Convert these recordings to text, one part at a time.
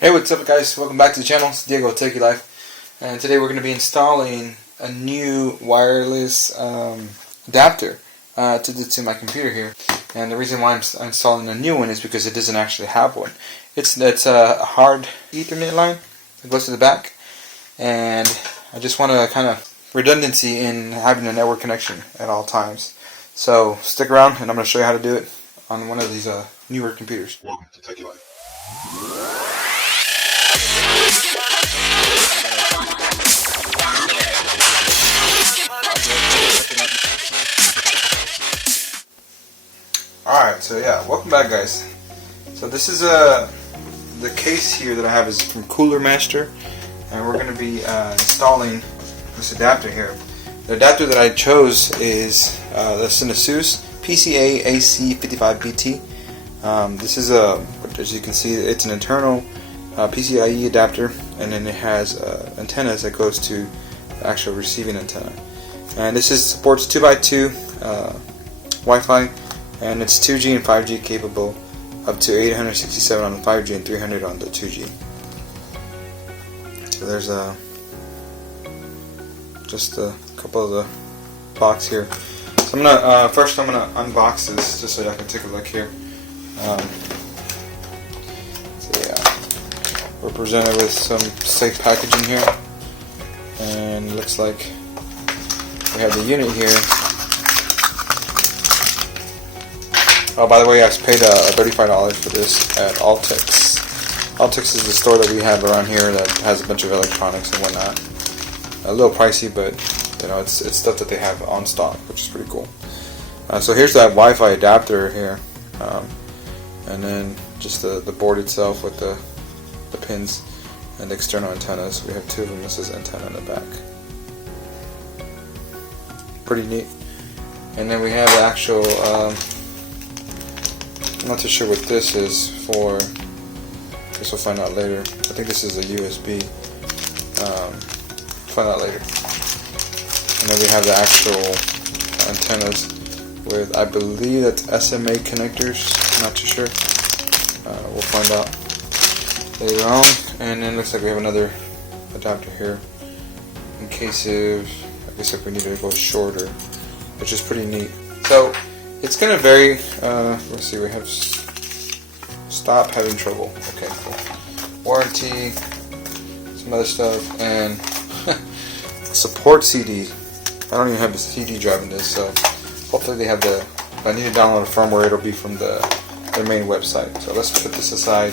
Hey, what's up guys? Welcome back to the channel. It's Diego Techie Life, and today we're going to be installing a new wireless adapter to my computer here. And the reason why I'm installing a new one is because it doesn't actually have one. It's a hard Ethernet line that goes to the back, and I just want to kind of redundancy in having a network connection at all times. So stick around, and I'm going to show you how to do it on one of these newer computers. Welcome to Techie Life. Alright, so yeah, welcome back guys. So this is the case here that I have is from Cooler Master, and we're going to be installing this adapter here. The adapter that I chose is the ASUS PCA AC55BT. This is as you can see, it's an internal PCIe adapter, and then it has antennas that goes to the actual receiving antenna. And this supports 2x2 Wi-Fi, and it's 2G and 5G capable, up to 867 on the 5G and 300 on the 2G. So there's just a couple of the box here. So I'm gonna first unbox this just so that I can take a look here. We're presented with some safe packaging here, and it looks like we have the unit here. Oh, by the way, I paid $35 for this at Altix. Altix is the store that we have around here that has a bunch of electronics and whatnot. A little pricey, but you know, it's stuff that they have on stock, which is pretty cool. So here's that Wi-Fi adapter here, and then just the board itself with the pins and the external antennas. We have two of them. This is antenna in the back. Pretty neat. And then we have the actual, I'm not too sure what this is for. Guess we'll find out later. I think this is a USB. Find out later. And then we have the actual antennas with, I believe that's SMA connectors. I'm not too sure. We'll find out later on. And then looks like we have another adapter here in case of, I guess if we need to go shorter, which is pretty neat. So it's gonna vary. Let's see, we have stop having trouble. Okay, cool. Warranty, some other stuff, and support CD. I don't even have the CD drive in this, so hopefully they have the. If I need to download a firmware, it'll be from their main website. So let's put this aside.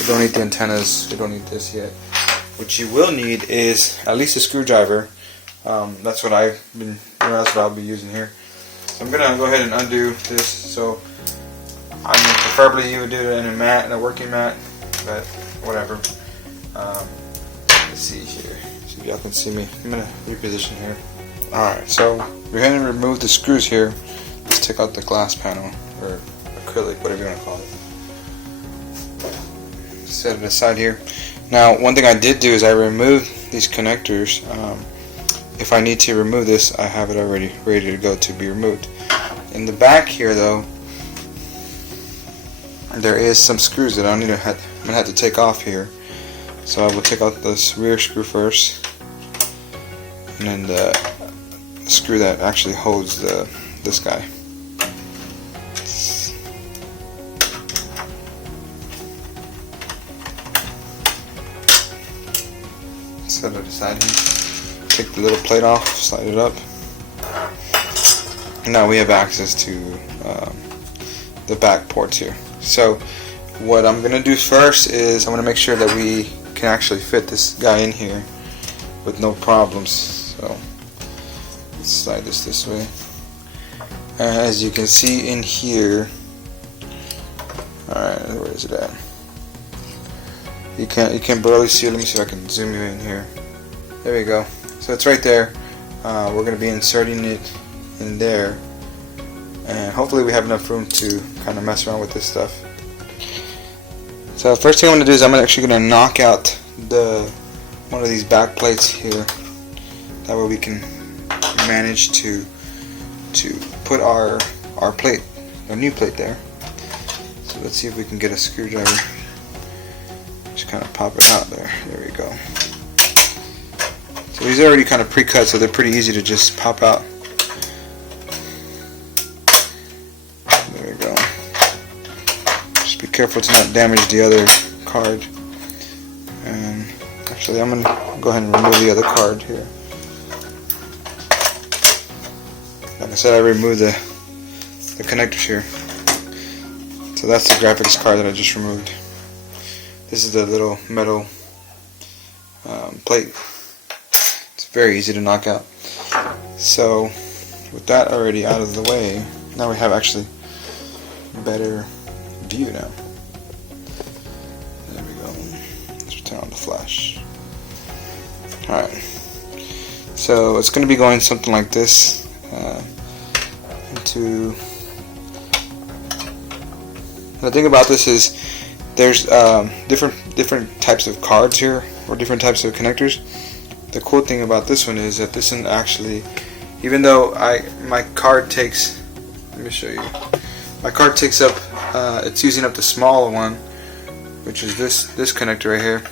We don't need the antennas. We don't need this yet. What you will need is at least a screwdriver. That's what that's what I'll be using here. So I'm gonna go ahead and undo this. So I mean, preferably you would do it in a mat, in a working mat, but whatever. Let's see here. See if y'all can see me. I'm gonna reposition here. Alright, so we're gonna remove the screws here. Let's take out the glass panel, or acrylic, whatever you want to call it. Set it aside here. Now, one thing I did do is I removed these connectors. If I need to remove this, I have it already ready to go to be removed. In the back here, though, there is some screws that I'm gonna have to take off here. So I will take out this rear screw first, and then the screw that actually holds this guy. Set it aside here. Take the little plate off, slide it up. And now we have access to the back ports here. So what I'm going to do first is I'm going to make sure that we can actually fit this guy in here with no problems. So let's slide this way. As you can see in here, alright, where is it at? You can barely see it. Let me see if I can zoom you in here. There we go. So it's right there. We're going to be inserting it in there, and hopefully we have enough room to kind of mess around with this stuff. So first thing I'm going to do is I'm actually going to knock out one of these back plates here. That way we can manage to put our plate, a new plate there. So let's see if we can get a screwdriver. Just kind of pop it out there. There we go. So these are already kind of pre-cut, so they're pretty easy to just pop out. There we go. Just be careful to not damage the other card. And actually, I'm going to go ahead and remove the other card here. Like I said, I removed the connectors here. So that's the graphics card that I just removed. This is the little metal plate. It's very easy to knock out. So with that already out of the way, now we have actually better view now. There we go. Let's turn on the flash. Alright. So it's going to be going something like this. The thing about this is there's different types of cards here, or different types of connectors. The cool thing about this one is that this one actually, even though my card takes, let me show you, my card takes up, it's using up the smaller one, which is this connector right here.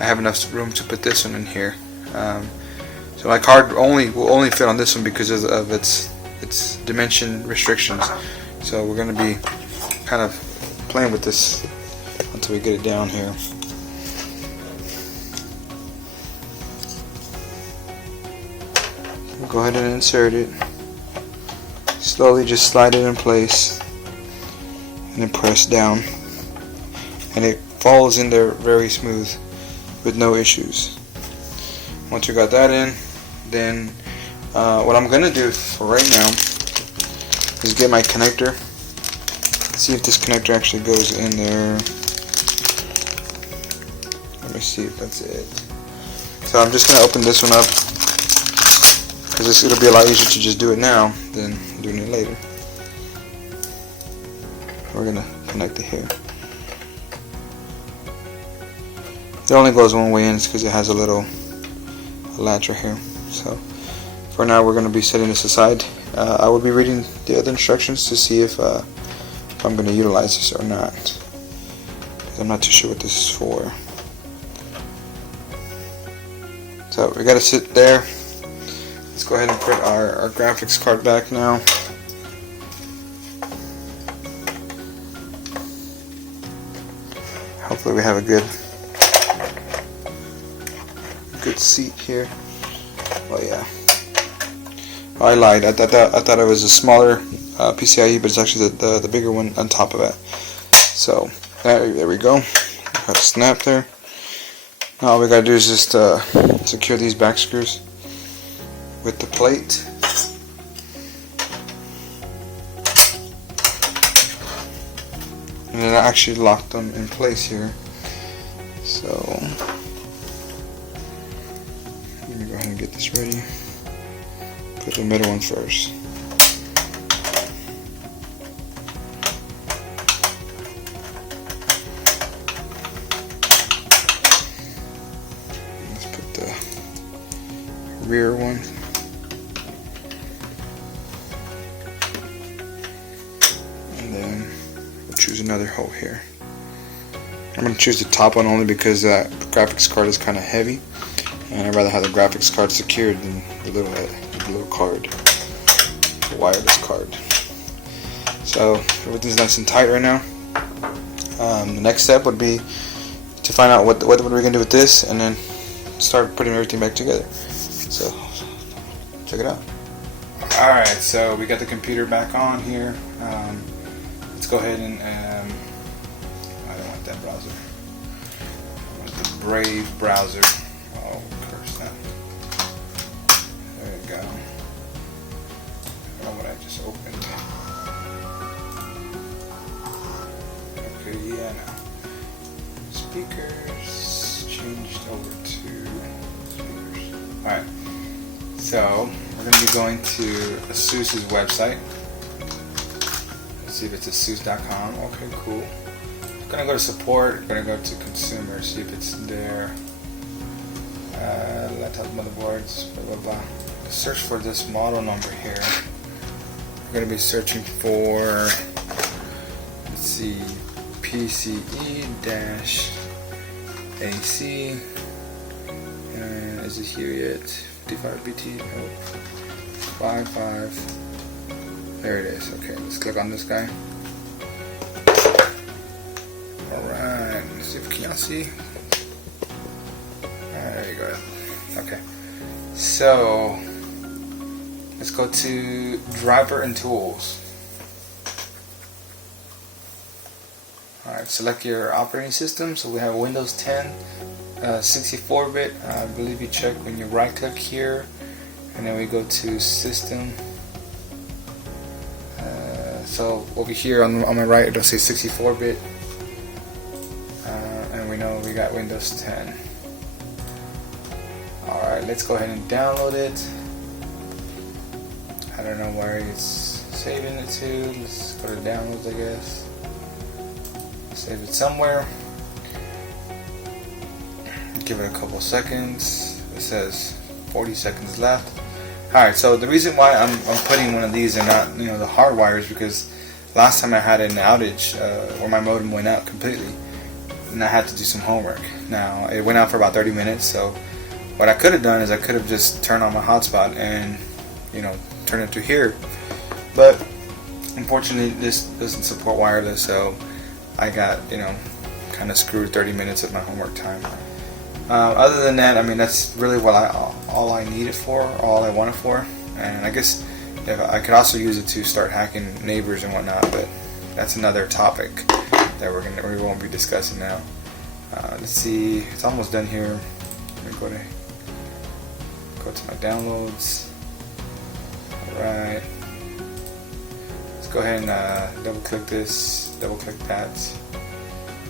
I have enough room to put this one in here. So my card will only fit on this one because of its dimension restrictions. So we're going to be kind of playing with this until we get it down here. We'll go ahead and insert it. Slowly just slide it in place and then press down. And it falls in there very smooth with no issues. Once you got that in, then what I'm going to do for right now is get my connector. See if this connector actually goes in there. Let me see if that's it. So I'm just going to open this one up because it'll be a lot easier to just do it now than doing it later. We're going to connect it here. It only goes one way in because it has a little latch right here. So for now we're going to be setting this aside. I will be reading the other instructions to see if I'm going to utilize this or not, because I'm not too sure what this is for. So we got to sit there. Let's go ahead and put our graphics card back now. Hopefully we have a good seat here. Oh yeah. Oh, I lied. I thought it was a smaller PCIe, but it's actually the bigger one on top of it. So there we go. Got a snap there. Now all we gotta do is just secure these back screws with the plate. And then I actually locked them in place here. So let me go ahead and get this ready. Put the middle one first. Let's put the rear one. And then we'll choose another hole here. I'm going to choose the top one only because that graphics card is kind of heavy. And I'd rather have the graphics card secured than the little card, the wireless card. So everything's nice and tight right now. The next step would be to find out what we're going to do with this, and then start putting everything back together. So check it out. Alright, so we got the computer back on here. Let's go ahead and I don't want that browser. I want the Brave browser. Oh, curse that. There you go. I don't know what I just opened. Okay, yeah, now. Speakers changed over to speakers. Alright, so we're going to be going to ASUS's website. Let's see if it's asus.com. Okay, cool. I'm going to go to support. I'm going to go to consumer, see if it's there. Laptop motherboards, blah blah blah. Search for this model number here. We're going to be searching for, let's see, PCE-100. AC. And is it here yet? 55 BT. Nope. 55. There it is. Okay, let's click on this guy. Alright, let's see if can y'all see. There you go. Okay. So let's go to driver and tools. Alright, select your operating system. So we have Windows 10, 64-bit. I believe you check when you right click here, and then we go to system. So over here on my right it'll say 64-bit, and we know we got Windows 10. Alright, let's go ahead and download it. I don't know where it's saving it to. Let's go to downloads, I guess. Save it somewhere. Give it a couple seconds. It says 40 seconds left. Alright, so the reason why I'm putting one of these and not, the hard wires, because last time I had an outage where my modem went out completely, and I had to do some homework. Now it went out for about 30 minutes, so what I could have done is I could have just turned on my hotspot and turn it to here, but unfortunately this doesn't support wireless, so I got kind of screwed 30 minutes of my homework time. Other than that, I mean, that's really what all I need it for, all I want it for. And I guess if I could also use it to start hacking neighbors and whatnot, but that's another topic that we won't be discussing now. Let's see, it's almost done here. Let me go to my downloads. Alright, let's go ahead and double click this, double click that,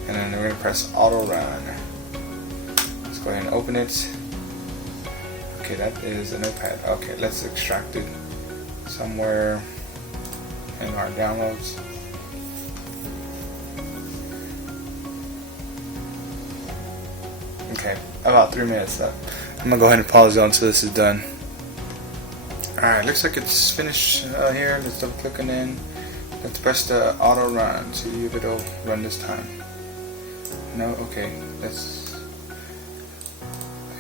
and then we're going to press auto run. Let's go ahead and open it. Okay, that is a notepad. Okay, let's extract it somewhere in our downloads. Okay, about 3 minutes left. I'm gonna go ahead and pause it until this is done. Alright, looks like it's finished here. Let's double click on in. Let's press the auto run, see if it'll run this time. No, okay, let's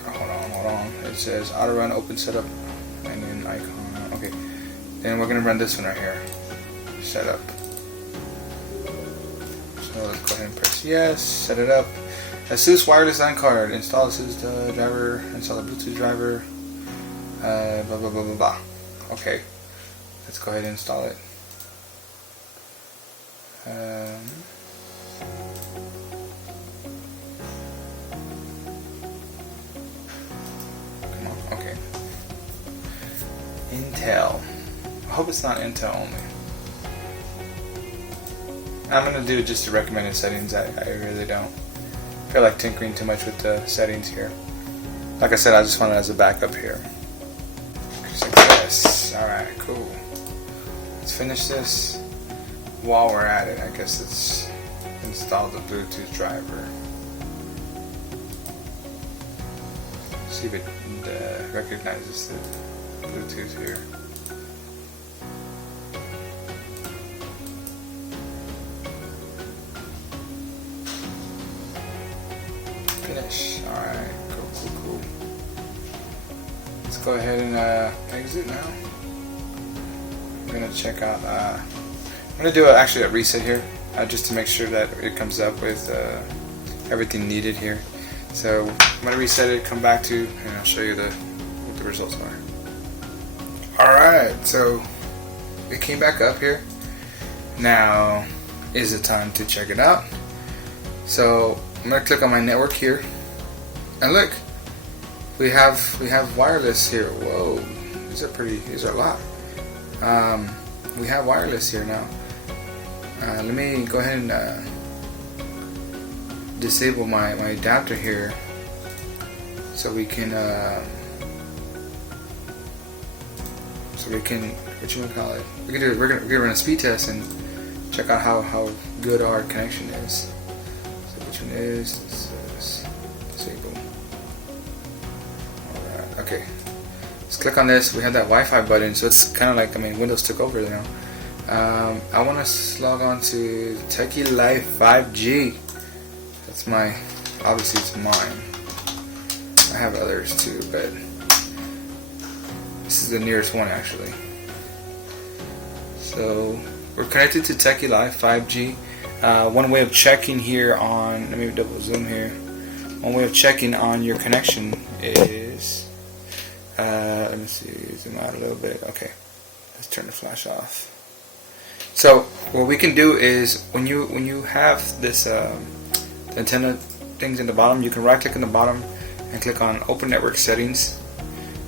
hold on. It says auto run, open setup, and then icon. Okay, then we're gonna run this one right here, setup. So let's go ahead and press yes, set it up. ASUS wireless LAN card, install ASUS driver, install a Bluetooth driver, blah blah blah blah blah. Okay, let's go ahead and install it. Come on, okay. Intel. I hope it's not Intel only. I'm gonna do just the recommended settings. I really don't feel like tinkering too much with the settings here. Like I said, I just want it as a backup here. Yes. Alright, cool. Let's finish this. While we're at it, I guess let's install the Bluetooth driver. See if it recognizes the Bluetooth here. Finish. Alright, cool. Let's go ahead and exit now. We're gonna check out. I'm gonna do actually a reset here, just to make sure that it comes up with everything needed here. So I'm gonna reset it, come back to, and I'll show you what the results are. Alright, so it came back up here. Now is the time to check it out. So I'm gonna click on my network here, and look, we have wireless here. Whoa, these are a lot. We have wireless here now. Let me go ahead and disable my adapter here, so we can what you call it? We're gonna run a speed test and check out how good our connection is. So which one is this? Is disable. Alright, okay. Let's click on this. We have that Wi-Fi button, so it's kind of like, Windows took over now. I want to log on to Techie Life 5G. That's my obviously it's mine. I have others too, but this is the nearest one actually. So we're connected to Techie Live 5G. One way of checking here on, let me double zoom here. One way of checking on your connection is, let me see, zoom out a little bit. Okay, let's turn the flash off. So what we can do is when you have this antenna things in the bottom, you can right click in the bottom and click on Open Network Settings.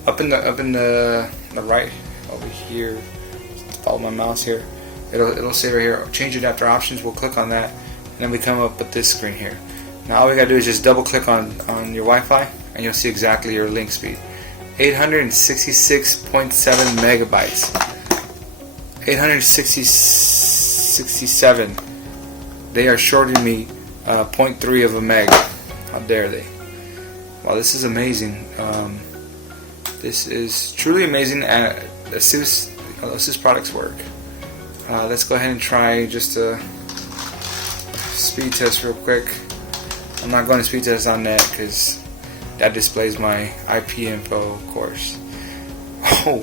Up in the right over here, follow my mouse here. It'll say right here, change adapter options. We'll click on that, and then we come up with this screen here. Now all we gotta do is just double click on your Wi-Fi, and you'll see exactly your link speed. 866.7 megabytes. 867. They are shorting me 0.3 of a meg. How dare they? Wow, this is amazing. This is truly amazing. ASUS products work. Let's go ahead and try just a speed test real quick. I'm not going to speed test on net because that displays my IP info, of course. Oh,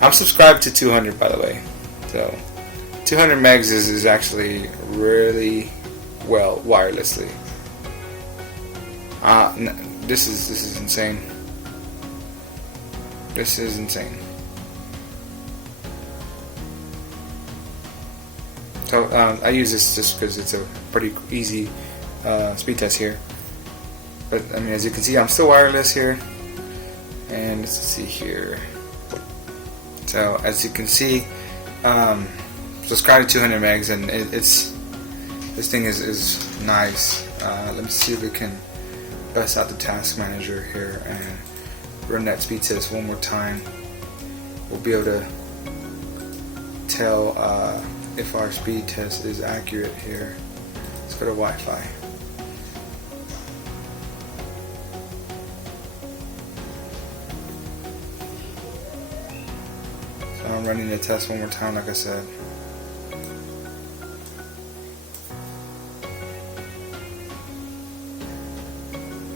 I'm subscribed to 200, by the way. So 200 megs is actually really well wirelessly. This is insane. This is insane. So I use this just because it's a pretty easy speed test here. But I mean, as you can see, I'm still wireless here. And let's see here. So as you can see, subscribe to 200 megs, and this thing is nice. Let me see if we can bust out the task manager here and run that speed test one more time. We'll be able to tell if our speed test is accurate here. Let's go to Wi-Fi. So I'm running the test one more time, like I said.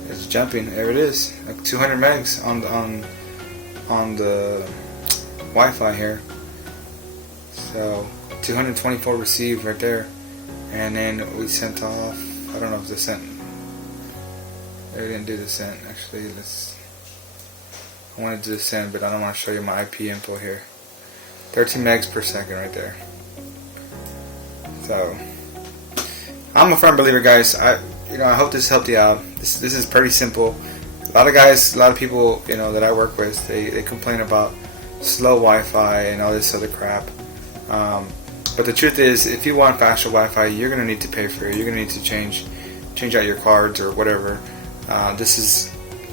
It's jumping. There it is. Like 200 megs on the Wi-Fi here. So 224 received right there, and then we sent off. I don't know if the sent. We didn't do the sent actually. I want to do the send, but I don't want to show you my IP info here. 13 megs per second right there. So I'm a firm believer, guys. I hope this helped you out. This is pretty simple. A lot of people, that I work with, they complain about slow Wi-Fi and all this other crap. But the truth is, if you want faster Wi-Fi, you're gonna need to pay for it. You're gonna need to change out your cards or whatever.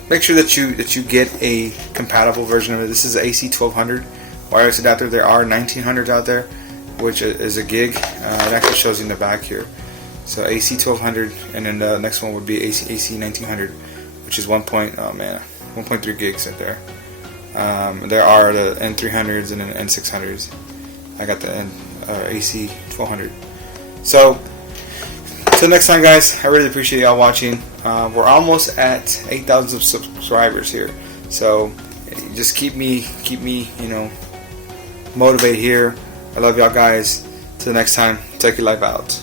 Make sure that you get a compatible version of it. This is an AC1200 wireless adapter. There are 1900s out there, which is a gig. It actually shows you in the back here. So AC1200, and then the next one would be AC1900, which is 1.3 gigs right there. There are the N300s and the N600s. I got the AC1200. So, till next time, guys. I really appreciate y'all watching. We're almost at 8,000 subscribers here. So, just keep me, motivated here. I love y'all, guys. Till next time, take your life out.